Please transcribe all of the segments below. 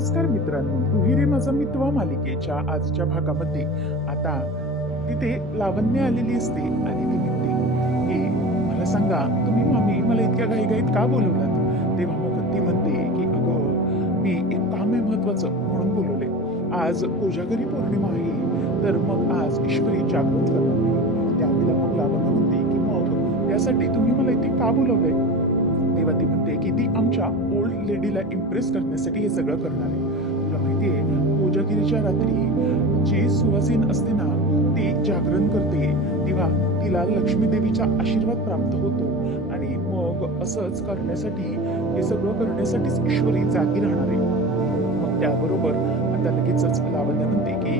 नमस्कार मित्रांनो, दुहेरी रे माझा मित्र मालिकेच्या आजच्या भागामध्ये आता तिथे लावण्य आलेली असते आणि ती म्हणते की मला सांगा तुम्ही मामी मला इतक्या घाईघाईत का बोलवलात. तेव्हा मग ती म्हणते की अगं मी एक काम आहे महत्वाचं म्हणून बोलवले. आज कोजागरी पौर्णिमा आहे तर मग आज ईश्वरी जागृत करणार आहे. त्यावेळेला मग लावण्य म्हणते की मग त्यासाठी तुम्ही मला इथे का बोलवलंय. तेव्हा ती म्हणते की ती आमच्या ओल्ड लेडीला इम्प्रेस करण्यासाठी हे सगळं करणार आहे. तुला माहितीये कोजागिरीच्या रात्री जी सुवासीन असते ना ती जागरण करते तेव्हा तिला लक्ष्मी देवीचा आशीर्वाद प्राप्त होतो आणि मग असंच करण्यासाठी हे सगळं करण्यासाठीच ईश्वरी जागी राहणार आहे. मग त्याबरोबर आता लगेचच लावण्य म्हणते की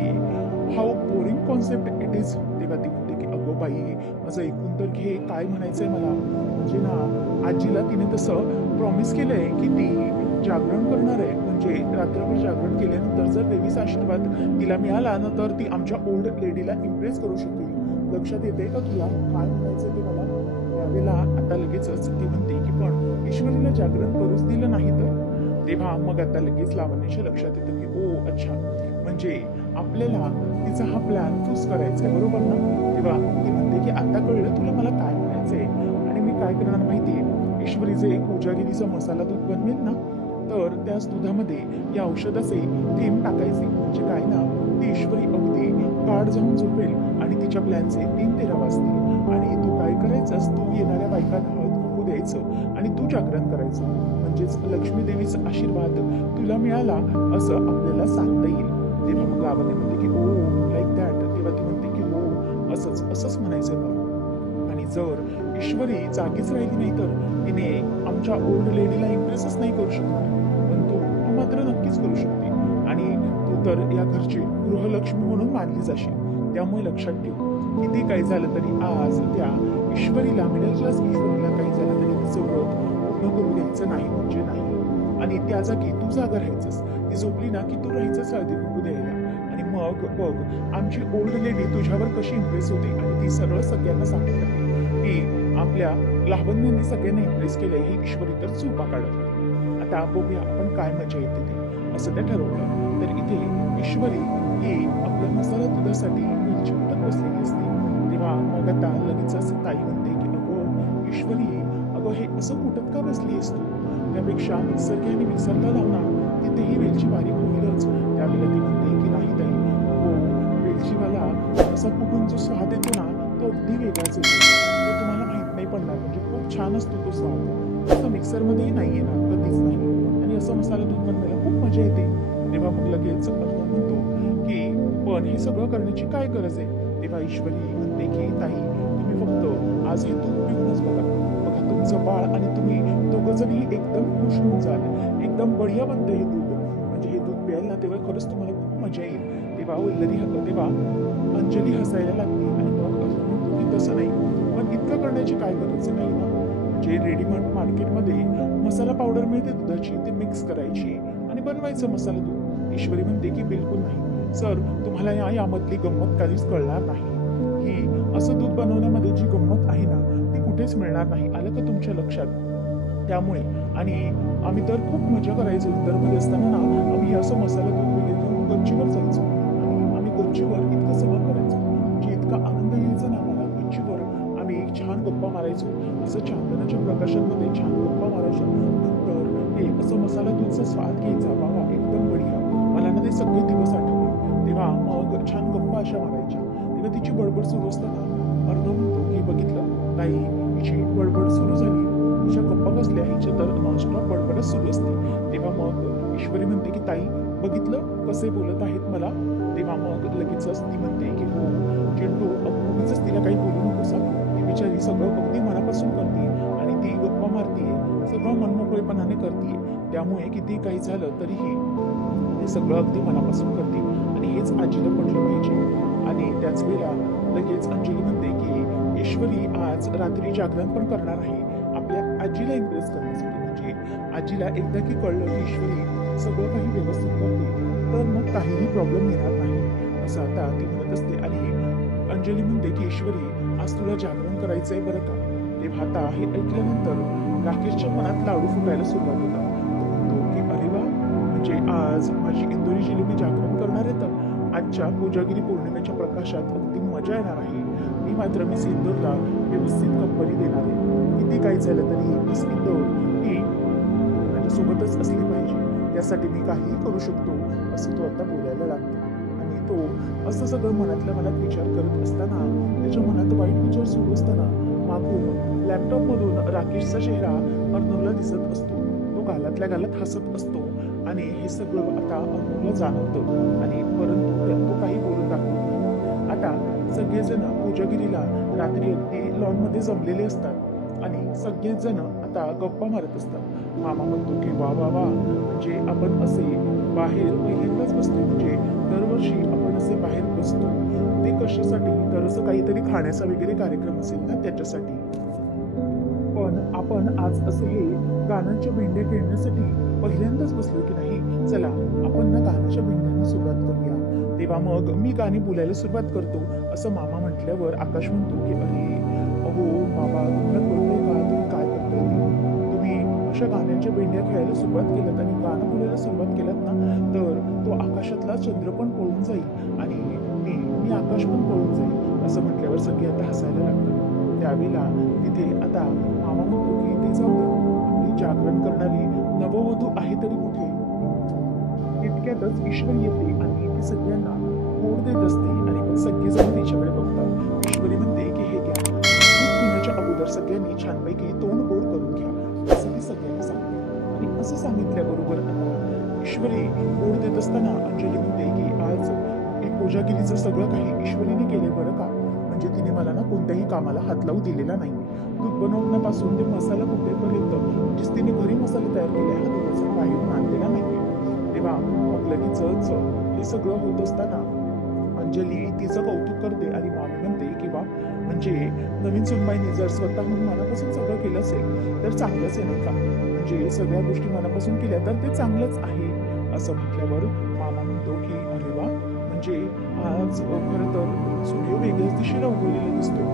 how boring concept it is. तेव्हा ती म्हणते की अगो बाई माझं ऐकून तर घे काय म्हणायचंय मला. म्हणजे ना आजीला तिने तसं प्रॉमिस केलंय की ती जागरण करणार आहे म्हणजे रात्रभर जागरण केल्यानंतर जर देवीचा आशीर्वाद तिला मिळाला ना तर ती आमच्या ओल्ड लेडीला इम्प्रेस करू शकेल. लक्षात येते का तुला काय म्हणायचं ते मला. त्यावेळेला आता लगेचच ती म्हणते की पण ईश्वरीला जागरण करूच दिलं नाही तर. तेव्हा मग आता लगेच लावण्याच्या लक्षात येतं की ओ अच्छा म्हणजे आपल्याला तिचा हा प्लॅन चूज करायचा आहे बरोबर ना. तेव्हा ती म्हणते की आता कळलं तुला मला काय म्हणायचंय आणि मी काय करणार माहितीये. ईश्वरी जे कोजागिरीचा मसाला दूध बनवेल ना तर त्याच दुधामध्ये या औषधाचे थेंब टाकायचे म्हणजे काय ना ती ईश्वरी अगदी गाढ जाऊन झोपेल आणि तिच्या प्लॅनचे 3-13 वाजतील आणि तू काय करायचंस तू येणाऱ्या बायकांना हळद कुंकू द्यायचं आणि तू जागरण करायचं म्हणजेच लक्ष्मी देवीचा आशीर्वाद तुला मिळाला असं आपल्याला सांगता येईल. तेव्हा मग लावण्य म्हणते की ओ लाईक दॅट. तेव्हा ती म्हणते की हो असंच म्हणायचंय मला. आणि जर ईश्वरी जागीच राहिली नाही तर तिने आमच्या ओल्ड लेडीला इम्प्रेसच नाही करू शकणार पण तू मात्र नक्कीच करू शकते आणि तू तर या घरची गृहलक्ष्मी म्हणून मानली जाशील. त्यामुळे लक्षात ठेव किती काही झालं तरी आज त्या ईश्वरीला मिडल क्लास ईश्वरीला काही झालं तरी तिचं व्रत पूर्ण करू द्यायचं नाही म्हणजे नाही. आणि त्या जागी तू जागा राहायचंस. ती झोपली ना की तू राहायचंच हळदी कुंकू द्यायला आणि मग बघ आमची ओल्ड लेडी तुझ्यावर कशी इम्प्रेस होते आणि ती सरळ सगळ्यांना सांगून टाकते की आपल्या लावण्याने सगळ्यांना इम्प्रेस केलंय ही ईश्वरी तर चुपा काढत होती. आता बघूया आपण काय मजा येते ते असं त्या ठरवलं. तर इथे ईश्वरी ही आपल्या मसाला दुधासाठी वेलची कुटत बसलेली असते. तेव्हा मग आता लगेचच ताई म्हणते की अगो ईश्वरी अगं हे असं कुटत का बसली आहेस तू. त्यापेक्षा मिक्सर घे आणि मिक्सरला लाव ना तिथेही वेलची बारीक होईलच. त्यावेळेला ती म्हणते की नाही ताई हो वेलचीवाला असा कुटून जो स्वाद येतो ना तो अगदी वेगळाच येतो. तो तुम्हाला माहित नाही पडणार म्हणजे खूप छान असतो तो स्वाद. असं मिक्सरमध्येही नाही येणार कधीच नाही आणि असं मसाला दूध बनवायला खूप मजा येते. तेव्हा मग लगेच अर्णव म्हणतो की पण हे सगळं करण्याची काय गरज आहे. तेव्हा ईश्वरी म्हणते की ताई तुम्ही फक्त आज हे दूध पिऊनच बघा. बघा तुमचं बाळ आणि तुम्ही दोघं जणही एकदम खुश होऊन जाल. एकदम बढिया बनतं हे दूध. म्हणजे हे दूध प्यायला ना तेव्हा खरंच तुम्हाला खूप मजा येईल. तेव्हा तेव्हा अंजली हसायला लागते आणि मग म्हणतो की तसं नाही पण इतकं करण्याची काय गरज नाही ना. म्हणजे रेडीमेड मार्केटमध्ये मसाला पावडर मिळते दुधाची ती मिक्स करायची आणि बनवायचं मसाला दूध. ईश्वरी म्हणते की बिलकुल नाही सर तुम्हाला यामधली गंमत काहीच कळणार नाही. ही असं दूध बनवण्यामध्ये जी गंमत आहे ना ती कुठेच मिळणार नाही. आलं का तुमच्या लक्षात. त्यामुळे आणि आम्ही तर खूप मजा करायचो इंटरमध्ये असताना ना आम्ही असं मसाला दूध वगैरे घेऊन गच्चीवर जायचो आणि आम्ही गच्चीवर इतकं सगळं करायचो म्हणजे इतका आनंद यायचा ना आम्हाला. गच्चीवर आम्ही छान गप्पा मारायचो असं चांदण्याच्या प्रकाशांमध्ये छान गप्पा मारायच्या नंतर हे असं मसाला दूधचा स्वाद घ्यायचा बाबा एकदम बढिया. मला ना ते सगळे दिवस आठवले. तेव्हा मग छान गप्पा अशा मारायच्या. तेव्हा तिची बडबड सुरू असताना अर्णव म्हणतो की बघितलं ताई हिची बडबड सुरू झाली. हिच्या गप्पा बसल्या हिच्या तर नॉनस्टॉप बडबडच सुरू असते. तेव्हा मग ईश्वरी म्हणते की ताई बघितलं कसे बोलत आहेत मला. तेव्हा मग लगेचच ती म्हणते की हो चिंटू उगीच तिला काही बोलू नकोस. ती बिचारी सगळं अगदी मनापासून करते आणि ती गप्पा मारतीये सगळं मनमोकळेपणाने करते. त्यामुळे किती काही झालं तरीही ते सगळं अगदी मनापासून करते आणि हेच आजीला पटलं पाहिजे. आणि त्याच वेळेला लगेच अंजली म्हणते की ईश्वरी आज रात्री जागरण पण करणार आहे आपल्या आजीला इम्प्रेस करण्यासाठी. म्हणजे आजीला एकदा की कळलं की ईश्वरी सगळं काही व्यवस्थित करते तर मग काहीही प्रॉब्लेम येणार नाही असं आता ती म्हणत असते. आणि अंजली म्हणते की ईश्वरी आज तुला जागरण करायचंय बरं का. तेव्हा आता हे ऐकल्यानंतर राकेशच्या मनात लाडू फुटायला सुरुवात होतात. तो म्हणतो की अरे वा म्हणजे आज माझी इंदोरी जिलेबी जागरण करणार आहे तर आजच्या कोजागिरी पौर्णिमेच्या प्रकाशात अगदी मजा येणार आहे. मी मात्र मिस इंदोरला व्यवस्थित कंपनी देणार आहे. किती काही झालं तरी मिस इंदोर ही माझ्यासोबतच असली पाहिजे. त्यासाठी मी काहीही करू शकतो असं तो आता बोलायला लागतो. आणि तो असं सगळं मनातल्या मनात विचार करत असताना त्याच्या मनात वाईट विचार सुरू असताना मागून लॅपटॉपमधून राकेशचा चेहरा अर्णवला दिसत असतो. तो गालातल्या गालात हसत असतो आणि हे सगळं आता अर्णवला जाणवतं आणि परंतु तो काही बोलून दाखवत नाही. आता सगळेजण कोजागिरीला रात्री अगदी लॉनमध्ये जमलेले असतात आणि सगळेच जण आता गप्पा मारत असतात. मामा म्हणतो की वा वा वा, म्हणजे आपण असे बाहेर पहिल्यांदाच बसतो, म्हणजे दरवर्षी आपण असे बाहेर बसतो ते कशासाठी, तर असं काहीतरी खाण्याचा वगैरे कार्यक्रम असेल ना त्याच्यासाठी. पण आपण आज असं हे गाण्याच्या भेंड्या खेळण्यासाठी पहिल्यांदाच बसलो की नाही. चला आपण ना गाण्याच्या भेंड्यांना सुरुवात करूया. तेव्हा मग मी गाणी बोलायला सुरुवात करतो असं मामा म्हटल्यावर आकाश म्हणतो की अरे अहो बाबा, तुम्हाला कळतंय का तुम्ही काय करताय ते? तुम्ही अशा गाण्याच्या भेंड्या खेळायला सुरुवात केलात आणि गाणं बोलायला सुरुवात केलात ना, तर तो आकाशातला चंद्र पण पळून जाईल आणि मी आकाश पण पळून जाईल असं म्हटल्यावर सगळे आता हसायला लागतात. त्यावेळेला तिथे आता मामा म्हणतो की ते जाऊ द्या, आपली जागरण करणारी नववधू आहे तरी कुठे. तितक्यातच ईश्वरी येते आणि ती सगळ्यांना गोड देत असते आणि मग सगळेजण तिच्याकडे बघतात. ईश्वरी म्हणते की हे घ्या, दूध पिण्याच्या अगोदर सगळ्यांनी छानपैकी तोंड गोड करून घ्या असं ती सगळ्यांनी सांगते. आणि असं सांगितल्याबरोबर आता ईश्वरी गोड देत असताना अंजली म्हणते की आज हे कोजागिरीचं सगळं काही ईश्वरीने केले बरं का. म्हणजे तिने मला ना कोणत्याही कामाला हात लावू दिलेला नाही. दूध बनवण्यापासून ते मसाला कुठेपर्यंत म्हणजेच तिने घरी मसाले तयार केले, हा दुधाचा बाहेरून आणलेला नाही. तेव्हा मग लगेचच हे सगळं होत असताना अंजली तिचं कौतुक करते आणि मामी म्हणते की वा, म्हणजे नवीन सुनबाईने जर स्वतःहून मनापासून सगळं केलं असेल तर चांगलंच आहे नाही का. म्हणजे सगळ्या गोष्टी मनापासून केल्या तर ते चांगलंच आहे असं म्हटल्यावर मामा म्हणतो की अरे वा, म्हणजे आज खरं तर सूर्य वेगळ्याच दिशेला उगवलेला दिसतो.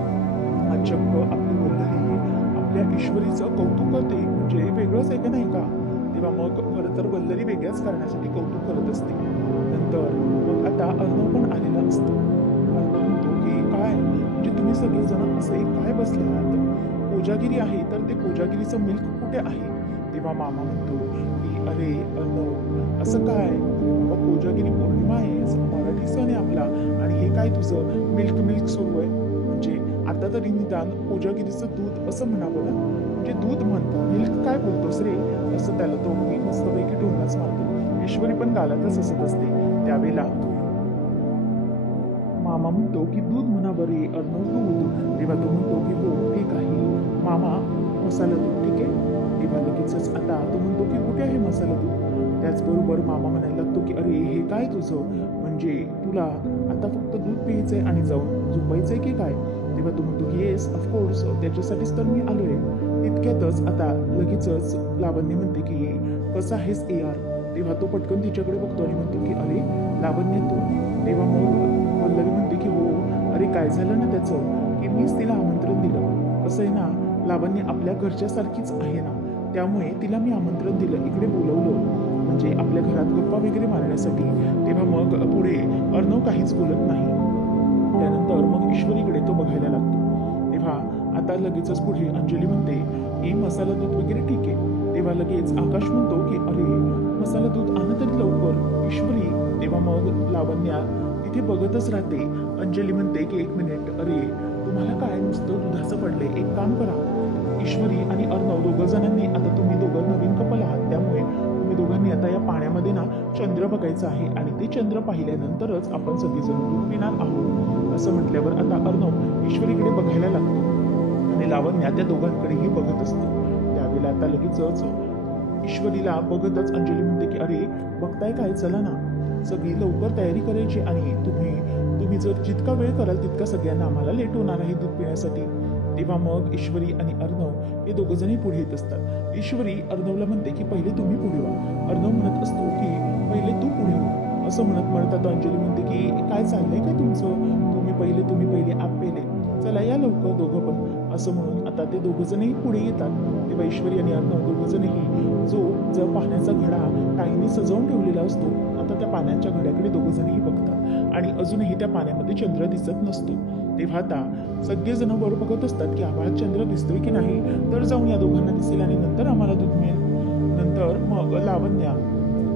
आज चक्क आपली वल्लली आपल्या ईश्वरीचं कौतुक करते, म्हणजे वेगळंच आहे का नाही का. तेव्हा मग खरं तर वल्लरी वेगळ्याच कारणासाठी कौतुक करत असते. नंतर मग आता अर्णव पण आलेला असतो. अर्णव म्हणतो की काय, म्हणजे तुम्ही सगळेजण असे काय बसले आहात, कोजागिरी आहे तर ते कोजागिरीचं मिल्क कुठे आहे. तेव्हा मामा म्हणतो की अरे अर्णव असं काय, बाबा कोजागिरी पौर्णिमा आहे, मराठी सण आहे आपला, आणि हे काय तुझं मिल्क मिल्क सुरू आहे. म्हणजे आता तरी निदान कोजागिरीचं दूध असं म्हणा बरं, म्हणजे दूध म्हणतो मिल्क काय बोलतोस रे असं त्याला तो मी मस्तपैकी टोमणाच मारतो. ईश्वरी पण गालातच हसत असते. त्यावेळेला मामा म्हणतो की दूध म्हणा बरे अर्णव दूध. तेव्हा तो म्हणतो की हो ठीक आहे मामा, मसाला दूध ठीक आहे. तेव्हा लगेचच आता तो म्हणतो की कुठे आहे मसाला दूध. त्याचबरोबर मामा म्हणायला लागतो की अरे हे काय तुझं, म्हणजे तुला आता फक्त दूध प्यायचंय आणि जाऊन झोपायचंय की काय. तेव्हा तो म्हणतो की येस ऑफकोर्स, त्याच्यासाठीच तर मी आलोय. तितक्यातच आता लगेचच लावण्य म्हणते की कसा आहेस ए आर. तेव्हा तो पटकन तिच्याकडे बघतो आणि म्हणतो की अरे लावण्य तू. तेव्हा मग पल्लवी म्हणते की हो, अरे काय झालं ना त्याचं, की मीच तिला आमंत्रण दिलं. कसं आहे ना, लावण्य आपल्या घरच्यासारखीच आहे ना, त्यामुळे तिला मी आमंत्रण दिलं, इकडे बोलवलं म्हणजे आपल्या घरात गप्पा वगैरे मारण्यासाठी. तेव्हा मग पुढे अर्णव काहीच बोलत नाही. त्यानंतर मग ईश्वरीकडे तो बघायला लागतो. तेव्हा आता लगेचच पुढे अंजली म्हणते की मसाला दूध वगैरे ठीक आहे. तेव्हा लगेच आकाश म्हणतो की अरे मसाला दूध आणा तरी लवकर ईश्वरी. तेव्हा मग लावण्या तिथे बघतच राहते. अंजली म्हणते की एक मिनिट, अरे तुम्हाला काय नुसतं दुधाचं पडले, एक काम करा. ईश्वरी आणि अर्णव दोघं जणांनी, आता तुम्ही दोघं नवीन कपल आहात त्यामुळे तुम्ही दोघांनी आता या पाण्यामध्ये ना चंद्र बघायचं आहे आणि ते चंद्र पाहिल्यानंतरच आपण सगळेजण दूध पिणार आहोत असं म्हटल्यावर आता अर्णव ईश्वरीकडे बघायला लागतो आणि लावण्या त्या दोघांकडेही बघत असते. त्यावेळेला आता लगेचच ईश्वरीला बघतच अंजली म्हणते की अरे बघताय काय, चला ना सगळी लवकर तयारी करायची आणि तुम्ही जर जितका वेळ कराल तितका सगळ्यांना आम्हाला लेट होणार आहे दूध पिण्यासाठी. तेव्हा मग ईश्वरी आणि अर्णव हे दोघं जणी पुढे येत असतात. ईश्वरी अर्णवला म्हणते की पहिले तुम्ही पुढे व्हा. अर्णव म्हणत असतो की पहिले तू पुढे हो असं म्हणत आता अंजली म्हणते की काय चाललंय का तुमचं, तुम्ही पहिले आप पेले, चला या लवकर दोघं पण असं म्हणून आता ते दोघंजणही पुढे येतात. तेव्हा ईश्वरी आणि अर्णव दोघंजणही जो पाण्याचा घडा ताईने सजवून ठेवलेला असतो, आता त्या पाण्याच्या घड्याकडे दोघंजणही बघतात आणि अजूनही त्या पाण्यामध्ये चंद्र दिसत नसतो. तेव्हा आता सगळेजण वर बघत असतात की आम्हाला चंद्र दिसतोय की नाही, तर जाऊन या दोघांना दिसेल आणि नंतर आम्हाला दूध मिळेल. नंतर मग लावण्या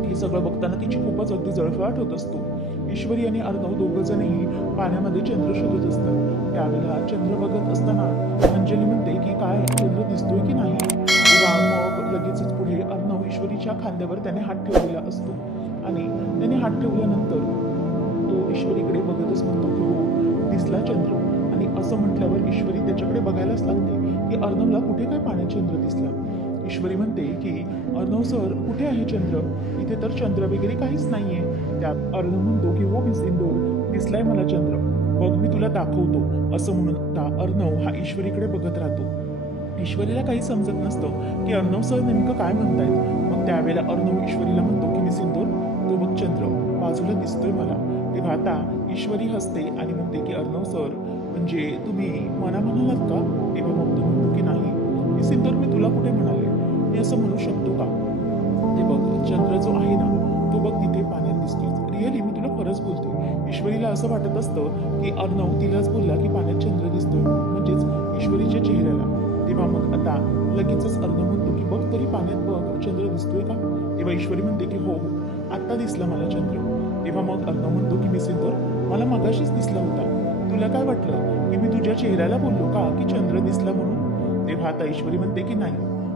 हे सगळं बघताना तिची खूपच अगदी जळफळाट होत असतो. ईश्वरी आणि अर्णव दोघंजणही पाण्यामध्ये चंद्र शोधत असतात. त्यावेळेला चंद्र बघत असताना अंजली म्हणते की काय चंद्र दिसतोय की नाही. तेव्हा मग लगेचच पुढे अर्णव ईश्वरीच्या खांद्यावर त्याने हात ठेवलेला असतो आणि त्याने हात ठेवल्यानंतर तो ईश्वरीकडे बघतच म्हणतो की हो, दिसला चंद्र. आणि असं म्हटल्यावर ईश्वरी त्याच्याकडे बघायलाच लागते की अर्णवला कुठे काय पाण्यात चंद्र दिसला. ईश्वरी म्हणते की अर्णव सर, कुठे आहे चंद्र? इथे तर चंद्र वगैरे काहीच नाहीये. त्यात अर्णव म्हणतो की हो मिस इंदोर, दिसलाय मला चंद्र, बघ मी तुला दाखवतो. असं म्हणून आता अर्णव हा ईश्वरीकडे बघत राहतो. ईश्वरीला काही समजत नसतं की अर्णव सर नेमकं काय म्हणतायत. मग त्यावेळेला अर्णव ईश्वरीला म्हणतो की मिस इंदोर, तो बघ चंद्र बाजूला दिसतोय मला. तेव्हा आता ईश्वरी हसते आणि म्हणते की अर्णव सर, म्हणजे तुम्ही मना म्हणालात का? तेव्हा मग तो म्हणतो की नाही मिस इंदोर, मी तुला कुठे म्हणाले, मी असं म्हणू शकतो का? ते बघ चंद्र जो आहे ना, तो बघ तिथे पाण्यात दिसतोय. रिअली मी तुला खरंच बोलते. ईश्वरीला असं वाटत असतं की अर्णव तिलाच बोलला की पाण्यात चंद्र दिसतोय, म्हणजेच ईश्वरीच्या चेहऱ्याला. तेव्हा मग आता लगेचच अर्णव म्हणतो की बघ तरी पाण्यात बघ, चंद्र दिसतोय का? तेव्हा ईश्वरी म्हणते की हो, आत्ता दिसला मला चंद्र. तेव्हा मग अर्णव म्हणतो की मिस इंदोर, मला मगाशीच दिसला होता. तुला काय वाटलं की मी तुझ्या चेहऱ्याला बोललो का की चंद्र दिसला म्हणून? तेव्हा आता ईश्वरी म्हणते की नाही,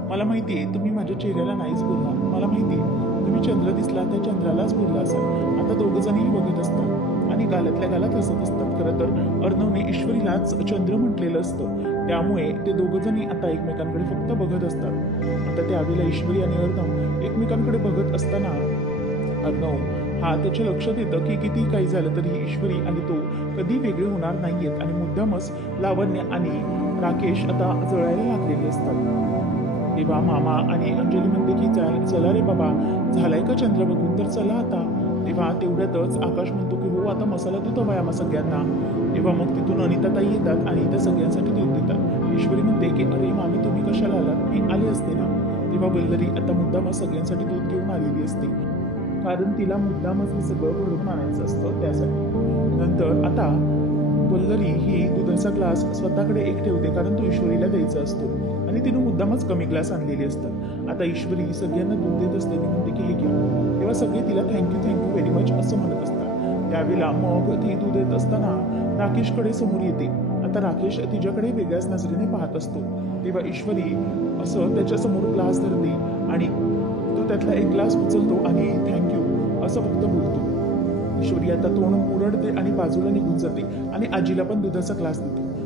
मला माहिती आहे तुम्ही माझ्या चेहऱ्याला नाहीच बोलला. मला माहिती आहे तुम्ही चंद्र दिसला त्या चंद्रालाच बोलला असाल. आता दोघंजणही बघत असतात आणि गालातल्या गालात हसत असतात. खरं तर अर्णवने ईश्वरीलाच चंद्र म्हटलेलं असतं, त्यामुळे ते दोघंजणी आता एकमेकांकडे फक्त बघत असतात. आता त्यावेळेला ईश्वरी आणि अर्णव एकमेकांकडे बघत असताना अर्णव हा त्याचे लक्षात येतं की किती काही झालं तरी ईश्वरी आणि तो कधी वेगळे होणार नाहीयेत आणि मुद्दामच लावण्य आणि राकेश आता जळायला लागलेले असतात. तेव्हा मामा आणि अंजली म्हणते की चला रे बाबा, झालाय का चंद्र बघून, तर चला आता. तेव्हा तेवढ्यातच आकाश म्हणतो की हो, आता मसाला दूध हवाय आम्हा सगळ्यांना. तेव्हा मग तिथून अनिताताई येतात आणि त्या सगळ्यांसाठी दूध देतात. ईश्वरी म्हणते की अरे मामी, तुम्ही कशाला आलात, मी आले असते ना. तेव्हा वल्लरी आता मुद्दामच सगळ्यांसाठी दूध घेऊन आलेली असते, कारण तिला मुद्दामच हे सगळं घडवून आणायचं असतं त्यासाठी. नंतर आता वल्लरी ही दुधाचा ग्लास स्वतःकडे एक ठेवते, कारण तो ईश्वरीला द्यायचा असतो आणि तिने मुद्दामच कमी ग्लास आणलेले असतात. आता ईश्वरी सगळ्यांना दूध देत असते आणि म्हणते की हे घ्या. तेव्हा सगळे तिला थँक्यू व्हेरी मच असं म्हणत असतात. त्यावेळेला मग ती दूध देत असताना राकेशकडे समोर येते. आता राकेश तिच्याकडे वेगळ्याच नजरेने पाहत असतो. तेव्हा ईश्वरी असं त्याच्यासमोर ग्लास धरते आणि तो त्यातला एक ग्लास उचलतो आणि थँक्यू असं फक्त बोलतो. ईश्वरी आता तोंड मुरडते आणि बाजूला निघून जाते आणि आजीला पण दुधाचा ग्लास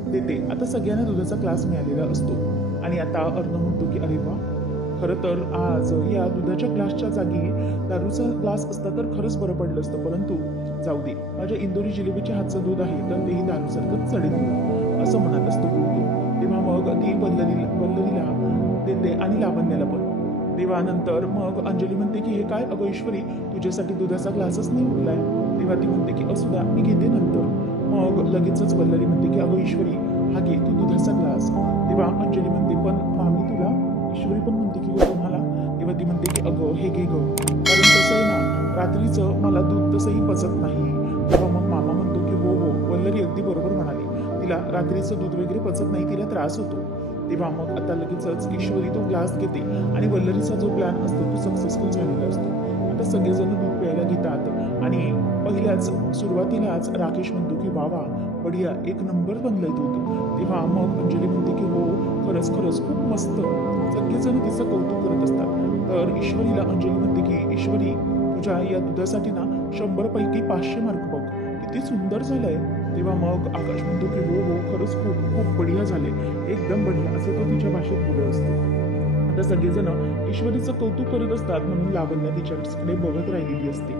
देते. आता सगळ्यांना दुधाचा ग्लास मिळालेला असतो आणि आता अर्णव म्हणतो की अरे वा, खरं तर आज या दुधाच्या ग्लासच्या जागी दारूचा ग्लास असता तर खरंच बरं पडलं असतं, परंतु जाऊ दे, माझ्या इंदोरी जिलेबीच्या हातचं दूध आहे तर तेही दारूसारखं चढेल असं म्हणत असतो बोलतो. तेव्हा मग ती वल्लरीला देते आणि लावण्याला पण. तेव्हा नंतर मग अंजली म्हणते की हे काय अगं ईश्वरी, तुझ्यासाठी दुधाचा ग्लासच नाही उरलाय. तेव्हा ती म्हणते की असू द्या, मी घेते नंतर. मग लगेचच वल्लरी म्हणते की अगं ईश्वरी, हा घे तू दुधाचा ग्लास. तेव्हा अंजली म्हणते पण मामी तुला. ईश्वरी पण म्हणते की हो तुम्हाला. तेव्हा ती म्हणते की अगं हे घे गं, कारण कसं आहे ना, रात्रीचं मला दूध तसंही पचत नाही. तेव्हा मग मामा म्हणतो की हो हो, वल्लरी अगदी बरोबर म्हणाली, तिला रात्रीचं दूध वगैरे पचत नाही, तिला त्रास होतो. तेव्हा मग आता लगेचच ईश्वरी तो ग्लास घेते आणि वल्लरीचा जो प्लॅन असतो तो सक्सेसफुल झालेला असतो. आता सगळेजण दूध प्यायला घेतात आणि पहिल्याच सुरुवातीलाच राकेश म्हणतो की वा वा, बढिया, एक नंबर बनलंय दूध. तेव्हा मग अंजली म्हणते की हो, खरंच खरंच खूप मस्त. सगळेजण तिचं कौतुक करत असतात. तर ईश्वरीला अंजली म्हणते की ईश्वरी, तुझ्या या दुधासाठी ना 100 पैकी 500 मार्क बघ, किती सुंदर झालंय. तेव्हा मग आकाश म्हणतो की हो हो, खरंच खूप खूप बढिया झाले, एकदम बढिया, असं तो तिच्या भाषेत बोलत असतो. आता सगळेजण ईश्वरीचं कौतुक करत असतात म्हणून लावण्य तिच्याकडे बघत राहिलेली असते.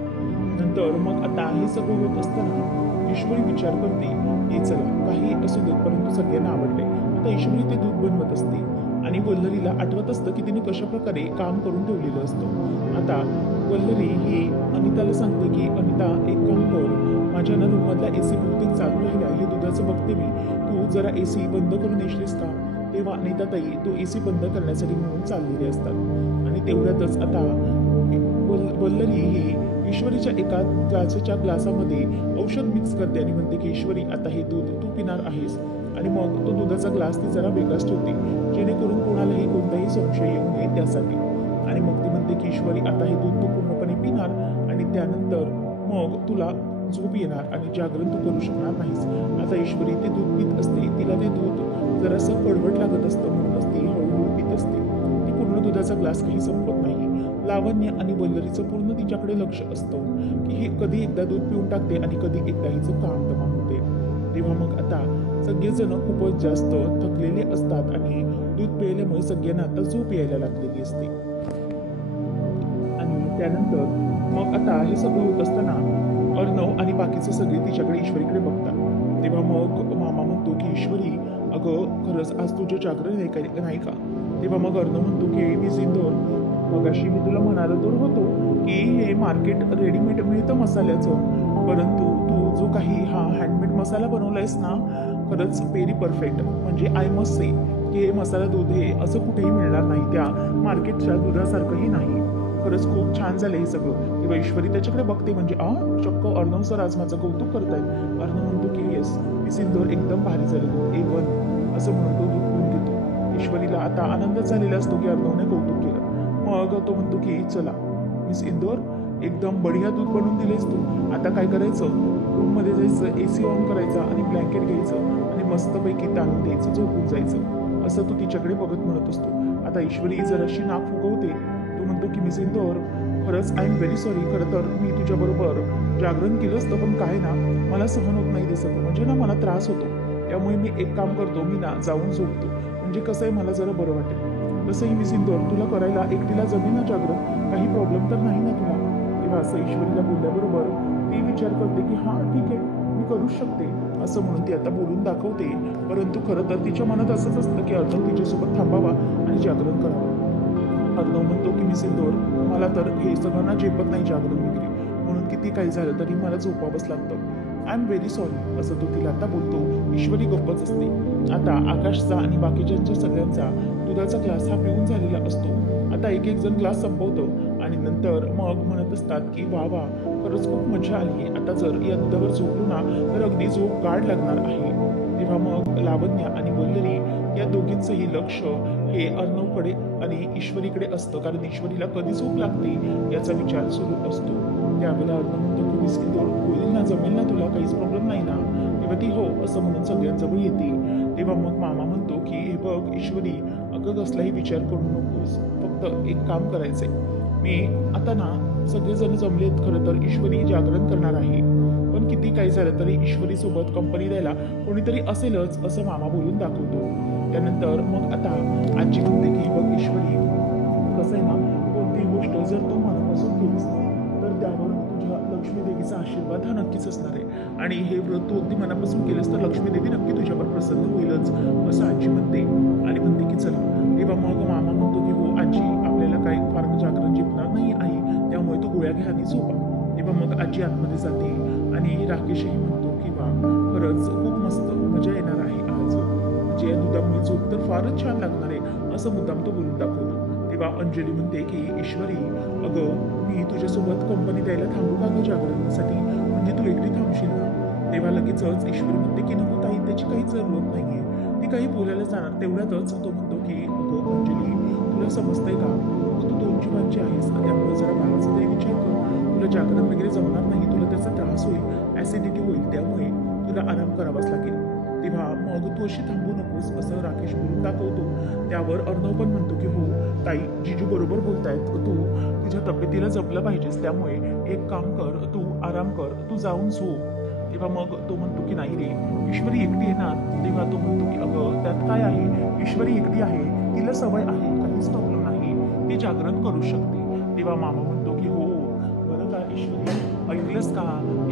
नंतर मग आता हे सगळं होत असताना ईश्वरी विचार करते की चला काही असू देत, परंतु सगळ्यांना आवडले. आता ईश्वरी ते दूध बनवत असते आणि वल्लरीला आठवत असतं की तिने कशा प्रकारे काम करून ठेवलेलं असतं. आता वल्लरी ही अनिताला सांगते की अनिता, एक काम कर, माझ्या ना रूममधला AC बहुतेक चालू राहिला, हे दुधाचं बघते मी, तू जरा AC बंद करून येशील का? तेव्हा नीताताई तो AC बंद करण्यासाठी म्हणून चाललेले असतात आणि तेवढ्यातच आता वल्लरी ही ईश्वरीच्या एका काचेच्या ग्लासामध्ये औषध मिक्स करते आणि म्हणते की ईश्वरी आता हे दूध तू पिणार आहेस आणि मग तो दुधाचा ग्लास ती जरा वेगळाच ठेवते जेणेकरून कोणालाही कोणताही संशय येऊ नये त्यासाठी आणि मग ती म्हणते की ईश्वरी आता हे दूध तू पूर्णपणे पिणार आणि त्यानंतर मग तुला झोप येणार आणि जागरण तू करू शकणार नाहीस. आता ईश्वरी ते दूध पित असते. तिला ते दूध जरासं कडवट लागत असतं म्हणूनच ती हळूहळू पित असते. ती पूर्ण दुधाचा ग्लास काही संपत नाही. लावण्य आणि वल्लरीचं पूर्ण तिच्याकडे लक्ष असतं की ही कधी एकदा दूध पिऊन टाकते आणि कधी एकदा हिचं काम तमाम होते. तेव्हा मग आता सगळेजण खूपच जास्त थकलेले असतात आणि दूध पिल्यामुळे सगळ्यांना आता झोप यायला लागलेली असते. आणि त्यानंतर मग आता हे सगळं होत असताना अर्णव आणि बाकीचे सगळे तिच्याकडे ईश्वरीकडे बघतात. तेव्हा मग मामा म्हणतो की ईश्वरी अगं खरंच आज तुझं जागरण नाही का? तेव्हा मग अर्णव म्हणतो की मी सिंदूर मगाशी मी तुला म्हणालो तर होतो की हे मार्केट रेडीमेड मिळतं मसाल्याचं परंतु तू जो काही हा हँडमेड मसाला बनवलायस ना खरंच व्हेरी परफेक्ट म्हणजे आय मस्ट से की हे मसाला दूध हे असं कुठेही मिळणार नाही त्या मार्केटच्या दुधासारखंही नाही. खरंच खूप छान झालं हे सगळं. तेव्हा ईश्वरी त्याच्याकडे बघते म्हणजे चक्क अर्णव सर आज माझं कौतुक करतायत. अर्णव म्हणतो की येस मी सिंदूर एकदम भारी झालं दूध A1 असं म्हणून तो दूध पिऊन घेतो. ईश्वरीला आता आनंद झालेला असतो की अर्णवने कौतुक केलं. मग तो म्हणतो की चला मिस इंदोर एकदम बढिया दूध बनवून दिलेस तू. आता काय करायचं रूममध्ये जायचं AC ऑन करायचा आणि ब्लँकेट घ्यायचं आणि मस्तपैकी ताणून द्यायचं झोपून जायचं असं तो तिच्याकडे बघत म्हणत असतो. आता ईश्वरी जराशी नाक फुगवते. तो म्हणतो की मिस इंदोर खरंच आय एम व्हेरी सॉरी. खरं तर मी तुझ्याबरोबर जागरण केलं असतं पण काय ना मला सहन होत नाही ते सगळं म्हणजे ना मला त्रास होतो. त्यामुळे मी एक काम करतो मी ना जाऊन झोपतो म्हणजे कसं आहे मला जरा बरं वाटेल. तसंही मी सिंदूर तुला करायला एकटीला जमेल ना जागरण काही प्रॉब्लेम तर नाही ना तुला? तेव्हा असं ईश्वरीला बोलल्याबरोबर ती विचार करते की हां ठीक आहे मी करूच शकते असं म्हणून ती आता बोलून दाखवते. परंतु खरं तर तिच्या मनात असंच असतं की अर्णव तिच्यासोबत थांबावा आणि जागरण करावं. अर्णव म्हणतो की मी सिंदूर मला तर हे सगळं ना झेपत नाही जागरण वगैरे म्हणून किती काही झालं तरी मला झोपावंच लागतं. आय एम व्हेरी सॉरी असं तो तिला आता बोलतो. ईश्वरी गप्पच असते. आता आकाशचा आणि बाकीच्यांच्या सगळ्यांचा दुधाचा ग्लास हा पिऊन झालेला असतो. आता एक जण ग्लास संपवतो आणि नंतर मग म्हणत असतात की वा वा खरंच खूप मजा आली. आता जर या दुधावर झोपलो ना तर अगदी झोप गाढ लागणार आहे. तेव्हा मग लावण्य आणि वल्लरी या दोघींचंही लक्ष हे अर्णवकडे आणि ईश्वरीकडे असतं कारण ईश्वरीला कधी झोप लागते याचा विचार सुरू असतो. त्यावेळेला अर्णव म्हणतो की मिस इंदोर होईल ना जमेल ना तुला काहीच प्रॉब्लेम नाही ना? तेव्हा ती हो असं म्हणून सगळ्यांजवळ येते. तेव्हा मग मामा म्हणतो की हे बघ ईश्वरी अगं कसलाही विचार करू नकोस फक्त एक काम करायचंय. मी आता ना सगळेजण जमलेत खरं तर ईश्वरी जागरण करणार आहे पण किती काही झालं तरी ईश्वरी सोबत कंपनी द्यायला कोणीतरी असेलच असं मामा बोलून दाखवतो. त्यानंतर मग आता आजी म्हणते की बघ ईश्वरी कसं आहे ना कोणतीही गोष्ट जर तू मनापासून केलीस ना तर त्यावर तुझ्या लक्ष्मी देवीचा आशीर्वाद हा नक्कीच असणार आहे आणि हे व्रत तू अगदी मनापासून केलंस तर लक्ष्मी देवी नक्की तुझ्यावर प्रसन्न होईलच असं आजी म्हणते आणि म्हणते की चला. तेव्हा मग मामा म्हणतो की हो आजी आपल्याला काही फार जागरण झेपणार नाही आहे त्यामुळे तू गोळ्या घ्या आणि झोपा. तेव्हा मग आजी आतमध्ये जाते आणि राकेशही म्हणतो की वा खरंच खूप मस्त मजा येणार आहे आज म्हणजे या दुधामुळे झोप तर फारच छान लागणार आहे असं मुद्दाम तो बोलून दाखवतो. तेव्हा अंजली म्हणते की ईश्वरी अगं मी तुझ्यासोबत कंपनी द्यायला थांबू का गं जागरणासाठी म्हणजे तू एकटी थांबशील ना? तेव्हा लगेचच ईश्वरी म्हणते की नको ताई त्याची काही जरूरत नाहीये ती काही बोलायला जाणार. तेवढ्यातच तो म्हणतो की अगं अंजली तुला समजतंय का तू 2 जीवांची आहेस त्यामुळे जरा बाळाचा तरी विचार कर. तुला जागरण वगैरे जमणार नाही तुला त्याचा त्रास होईल ॲसिडिटी होईल त्यामुळे तुला आराम करावाच लागेल. तेव्हा मग तू अशी थांबू नकोस असं राकेश बोलून दाखवतो. त्यावर अर्णव पण म्हणतो की हो ताई जिजू बरोबर बोलतायत तू तुझ्या तब्येतीला जपलं पाहिजेस त्यामुळे एक काम कर तू आराम कर तू जाऊन झोप. तेव्हा मग तो म्हणतो की नाही रे ईश्वरी एकटी आहे ना? तेव्हा तो म्हणतो की अगं त्यात काय आहे ईश्वरी एकटी आहे तिला सवय आहे काहीच प्रॉब्लेम नाही ती जागरण करू शकते. तेव्हा मामा म्हणतो की हो बरं का ईश्वरी ऐकलंस का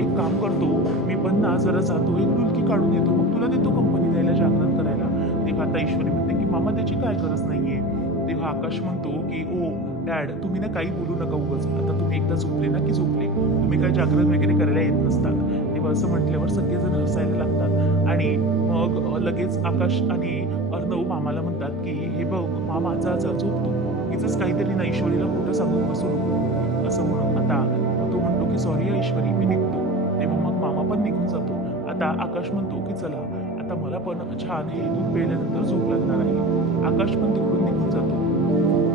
एक काम करतो मी पण ना जरा जातो एक डुलकी काढून येतो मग तुला देतो कंपनी द्यायला जागरण करायला. तेव्हा आता ईश्वरी म्हणते की मामा त्याची काय गरज नाहीये. तेव्हा आकाश म्हणतो की ओ डॅड तुम्ही ना काही बोलू नका उगाच आता तुम्ही एकदा झोपले ना की झोपले तुम्ही काय जागरण वगैरे करायला येत नसतात. तेव्हा असं म्हटल्यावर सगळेजण हसायला लागतात आणि मग लगेच आकाश आणि अर्णव मामाला म्हणतात की हे बघ मामा जा जा झोप तू, हिचंच काहीतरी ना ईश्वरीला खोटं सांगून बसू नको असं म्हणून आता तो म्हणतो की सॉरी ईश्वरी मी निघतो. तेव्हा मग मामा पण निघून जातो. आता आकाश म्हणतो की चला आता मला पण छान हे दूध प्यायल्यानंतर झोप लागणार आहे. आकाश पण तिकडून निघून जातो.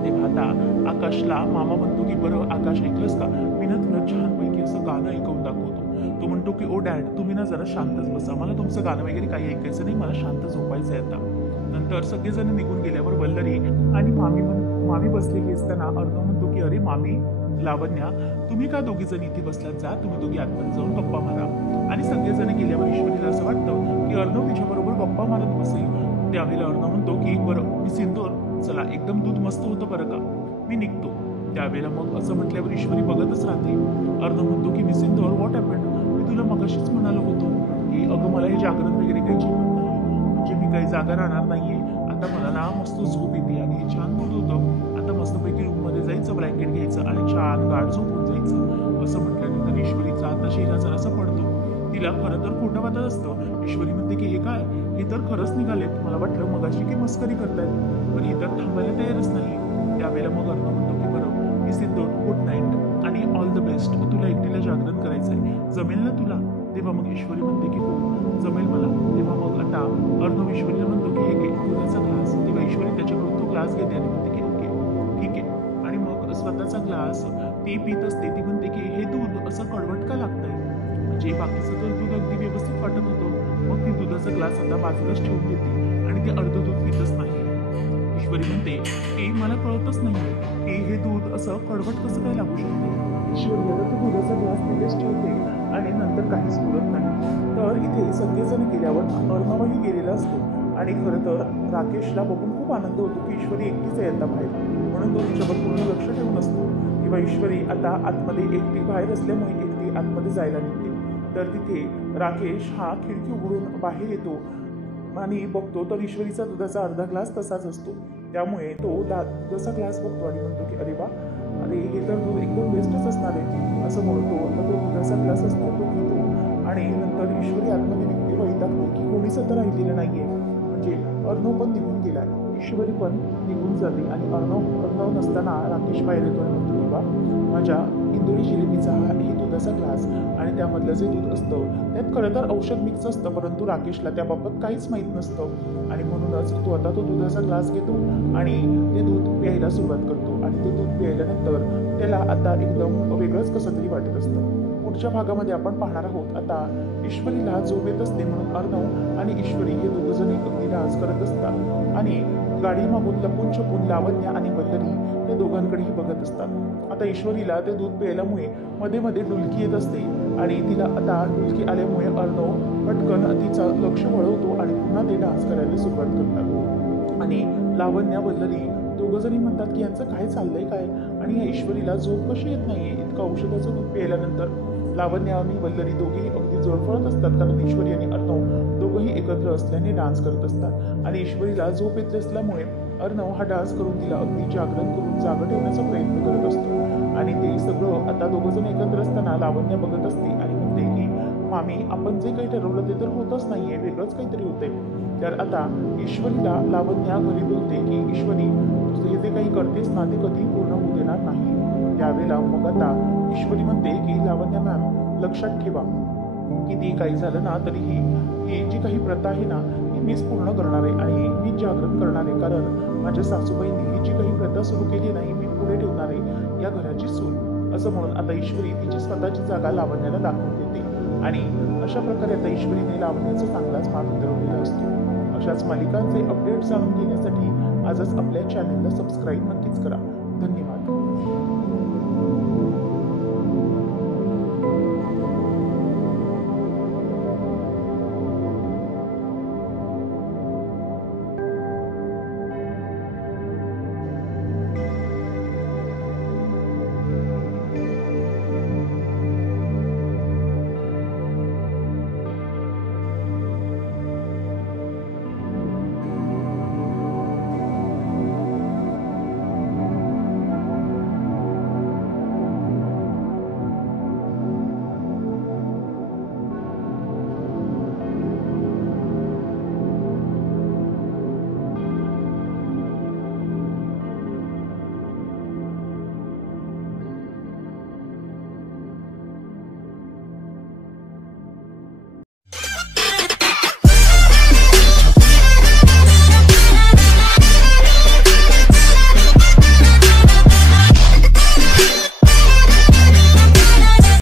तेव्हा आता आकाशला मामा म्हणतो की बरं आकाश ऐकलंस का, मी ना तुला छानपैकी असं गाणं ऐकवून दाखवतो. तो म्हणतो की ओ डॅड तुम्ही ना जरा शांतच बसा, मला तुमचं गाणं वगैरे काही ऐकायचं नाही, मला शांत झोपायचं आहे आता. नंतर सगळेजण निघून गेल्यावर वल्लरी आणि मामी बसलेली असताना अर्णव म्हणतो की अरे मामी लावण्या तुम्ही का दोघी जण इथे बसलात, जा तुम्ही दोघी आतमध्ये जाऊन गप्पा मारा. आणि सगळेजण गेल्यावर ईश्वरीला असं वाटतं की अर्णव तिच्याबरोबर गप्पा मारत बसेल. त्यावेळेला अर्णव म्हणतो की बरं मी सिंदूर चला एकदम दूध मस्त होतं बरं का, मी निघतो. त्यावेळेला मग असं म्हटल्यावर ईश्वरी बघतच राहते. अर्णव म्हणतो की मी सिंदूर व्हॉट हॅपन्ड, मी तुला मगाशीच म्हणालो होतो की अगं मला हे जागरण वगैरे काही झेपत नाही, म्हणजे मी काही जागा राहणार नाहीये, आता मला ना मस्त झोप येते आणि हे छान दूध होतं, आता मस्तपैकी रूममध्ये जायचं, ब्लँकेट घ्यायचं आणि छान गाढ झोपून जायचं. असं म्हटल्यानंतर ईश्वरीचा आता चेहरा जरासा पडतो. तिला खरं तर खोटं वाटत असतं. ईश्वरी म्हणते की हे काय, हे तर खरंच निघालेत, मला वाटलं मगाशी की मस्करी करतायत, पण हे तर थांबायला तयारच नाही. त्यावेळेला मग अर्णव म्हणतो की बरं मी सिद्धू गुड नाईट आणि ऑल द बेस्ट, तुला एकटीला जागरण करायचंय, जमेल ना तुला. तेव्हा मग ईश्वरी म्हणते की हो जमेल मला. तेव्हा मग आता अर्णव ईश्वरीला म्हणतो की हे घे दुधाचा ग्लास. तेव्हा ईश्वरी त्याच्याकडून तो ग्लास घेते आणि म्हणते की ओके ठीक आहे. आणि मग स्वतःचा ग्लास ती पीत असते. ती म्हणते की हे दूध असं कडवट का लागतंय, म्हणजे बाकीचं तर दूध अगदी व्यवस्थित वाटत होतं. मग ती दुधाचा ग्लास आता बाजूलाच ठेवून देते आणि ते अर्ध दूध पितच नाही. ईश्वरी म्हणते की मला कळतच नाही की हे दूध असं कडवट कसं काय लागू शकते. ईश्वरी आता तो दुधाचा ग्लास तिथेच ठेवते आणि नंतर काहीच बोलत नाही. तर इथे सगळेजण गेल्यावर अर्णवही गेलेला असतो आणि खरं तर राकेशला बघून खूप आनंद होतो की ईश्वरी एकटीच आहे आता बाहेर, म्हणून तो तिच्यावर पूर्ण लक्ष ठेवून असतो. किंवा ईश्वरी आता आतमध्ये एकटी बाहेर असल्यामुळे एकटी आतमध्ये जायला निघते. तर तिथे राकेश हा खिडकी उघडून बाहेर येतो आणि बघतो तर ईश्वरीचा दुधाचा अर्धा ग्लास तसाच असतो. त्यामुळे तो दुधाचा ग्लास बघतो आणि म्हणतो की अरे वा, अरे हे तर दूध एकदम बेस्टच असणार आहे असं म्हणतो. तर तो दुधाचा ग्लास असतो तो घेतो आणि नंतर ईश्वरी आतमध्ये निघते व इथं की कोणीच आता राहिलेलं नाहीये, म्हणजे अर्णव पण निघून गेलाय. ईश्वरी पण निघून जाते आणि अर्णव नसताना राकेश बाहेर येतो आणि म्हणतो की बा माझ्या इंदोरी जिलेबीचा हा हे दुधाचा ग्लास आणि त्यामधलं जे दूध असतं त्यात खरं तर औषध मिक्स असतं, परंतु राकेशला त्याबाबत काहीच माहीत नसतं आणि म्हणूनच तो आता तो दुधाचा ग्लास घेतो आणि ते दूध प्यायला सुरुवात करतो. आणि ते दूध प्यायल्यानंतर त्याला आता एकदम वेगळंच कसं तरी वाटत असतं. पुढच्या भागामध्ये आपण पाहणार आहोत आता ईश्वरीला झोप येत असते म्हणून अर्णव आणि ईश्वरी हे दोघं जण अगदी डान्स करत असतात आणि गाडी मागून लपून छपून लावण्य आणि वल्लरी ते दोघांकडेही बघत असतात. आता ईश्वरीला ते दूध प्यायल्यामुळे मध्ये मध्ये डुलकी येत असते आणि तिला आता डुलकी आल्यामुळे अर्णव पटकन तिचं लक्ष वळवतो आणि पुन्हा ते डान्स करायला सुरुवात करतात. आणि लावण्य वल्लरी दोघं जणी म्हणतात की यांचं काय चाललंय काय, आणि या ईश्वरीला झोप कशी येत नाहीये इतकं औषधाचं दूध प्यायल्यानंतर. लावण्य आणि वल्लरी दोघेही अगदी जळफळत असतात कारण ईश्वरी आणि अर्णव दोघंही एकत्र असल्याने डान्स करत असतात आणि ईश्वरीला झोप येत असल्यामुळे अर्णव हा डान्स करून तिला अगदी जागरण करून जागं ठेवण्याचा प्रयत्न करत असतो. आणि ते सगळं आता दोघं जण एकत्र असताना लावण्य बघत असते आणि म्हणते की मामी आपण जे काही ठरवलं ते तर होतच नाहीये, वेगळंच काहीतरी होतंय. तर आता ईश्वरीला लावण्या घरी बोलते की ईश्वरी तुझं हे जे काही करतेस ना ते कधी पूर्ण होऊ देणार नाही. त्यावेळेला मग आता ईश्वरी म्हणते की लावण्य मॅम लक्षात ठेवा किती काही झालं ना तरीही ही जी काही प्रथा आहे ना ही मीच पूर्ण करणार आहे आणि मीच जागरण करणार आहे, कारण माझ्या सासूबाईंनी ही जी काही प्रथा सुरू केली नाही मी पुढे ठेवणार आहे या घराची सून. असं म्हणून आता ईश्वरी तिची स्वतःची जागा लावण्याला दाखवून देते आणि अशा प्रकारे आता ईश्वरीने लावण्याचा चांगलाच मान उतरवलेला असतो. अशाच मालिकांचे अपडेट जाणून घेण्यासाठी आजच आपल्या चॅनेलला सबस्क्राईब नक्कीच करा. धन्यवाद.